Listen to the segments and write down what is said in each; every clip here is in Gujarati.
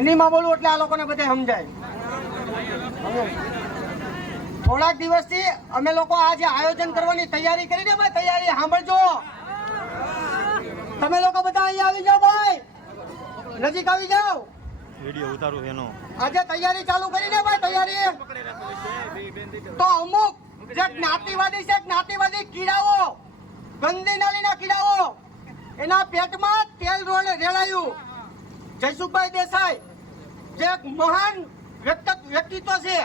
હિન્દીમાં બોલું એટલે આ લોકોને બધે સમજાય. થોડાક દિવસથી અમે લોકો આ જે આયોજન કરવાની તૈયારી કરીને ભાઈ, તૈયારી સાંભળજો. તમે લોકો બધા અહીંયા આવી જાઓ ભાઈ, નજીક આવી જાઓ. વિડિયો ઉતારું એનો આજે તૈયારી ચાલુ કરીને ભાઈ, તૈયારી. તો અમુક જે જ્ઞાતિવાદી છે, જ્ઞાતિવાદી કીડાઓ, ગંદી નાલીના કીડાઓ, એના પેટમાં તેલ રેડાયું. જયસુખભાઈ દેસાઈ જે એક મહાન વ્યક્તિત્વ છે,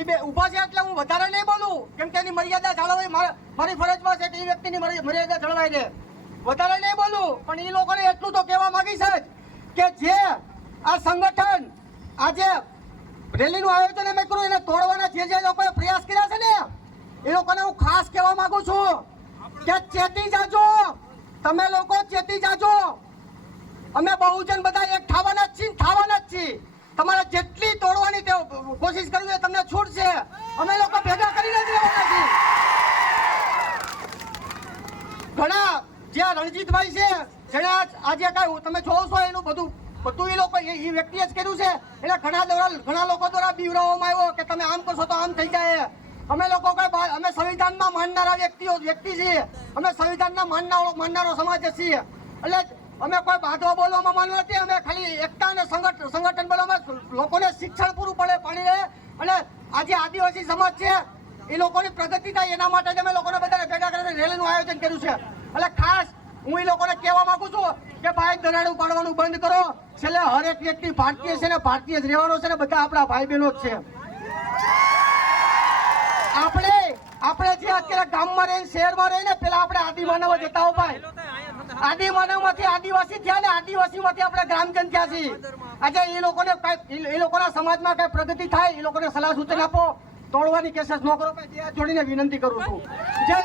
એ બે ઉભા છે એટલે હું વધારે નહીં બોલું, કેમ કે એની મર્યાદા જાળવવી મારી ફરજમાં છે કે એ વ્યક્તિની મર્યાદા જળવાઈ દે. વધારે નહીં બોલું, પણ એ લોકોને એટલું તો કહેવા માંગીશ જ કે જે આ સંગઠન આજે રેલીનું આયોજન અમે કર્યું એને તોડવાના જે લોકોએ પ્રયાસ કર્યા છે ને, એ લોકોને હું ખાસ કહેવા માંગુ છું કે ચેતી જાજો, તમે લોકો ચેતી જાજો. અમે બહુજન બધા એક થવાના જ છીએ. તમારે જેટલી તોડવાની કોશિશ કરવી હોય તમને છૂટ છે. અમે લોકો ભેગા કરીને જ રહેવાના છીએ. ઘણા જે રણજીતભાઈ છે, જેને આજે કઈ તમે જોવો છો, એનું બધું એ લોકો એ વ્યક્તિએ જ કર્યું છે. એટલે ઘણા લોકો દ્વારા બીવરાવવામાં આવ્યો કે તમે આમ કરશો તો આમ થઈ જાય. અમે લોકો અમે સંવિધાનમાં માનનારા વ્યક્તિ છીએ. અમે સંવિધાનના માનનારો સમાજ છીએ. એટલે અમે કોઈ બાંધવા બોલવામાં માનવા નથી. અમે ખાલી એકતા અને સંગઠન બોલવામાં લોકોને શિક્ષણ પૂરું પાડી રહે અને આજે આદિવાસી સમાજ છે એ લોકોની પ્રગતિ થાય એના માટે જ અમે લોકોને બધાને ભેગા કરીને રેલીનું આયોજન કર્યું છે. એટલે ખાસ હું એ લોકોને કહેવા માંગુ છું કે ભાઈ દરાડું પાડવાનું બંધ કરો. છેલ્લે હરેક વ્યક્તિ ભારતીય છે ને ભારતીય જ રહેવાનો છે ને, બધા આપણા ભાઈ બહેનો જ છે. આપણે જે અત્યારે ગામમાં રહીને શહેરમાં રહીને પેલા આપણે આદિમાનવ જતા હો ભાઈ, આદિમાનવમાંથી આદિવાસી થયા ને આદિવાસીમાંથી આપણે ગ્રામજન થયા છીએ. આજે એ લોકોના સમાજમાં કઈ પ્રગતિ થાય, એ લોકોને સલાહ સૂચન આપો. તોડવાની કેસીસ ન કરો ભાઈ, જોડીને વિનંતી કરું છું. જય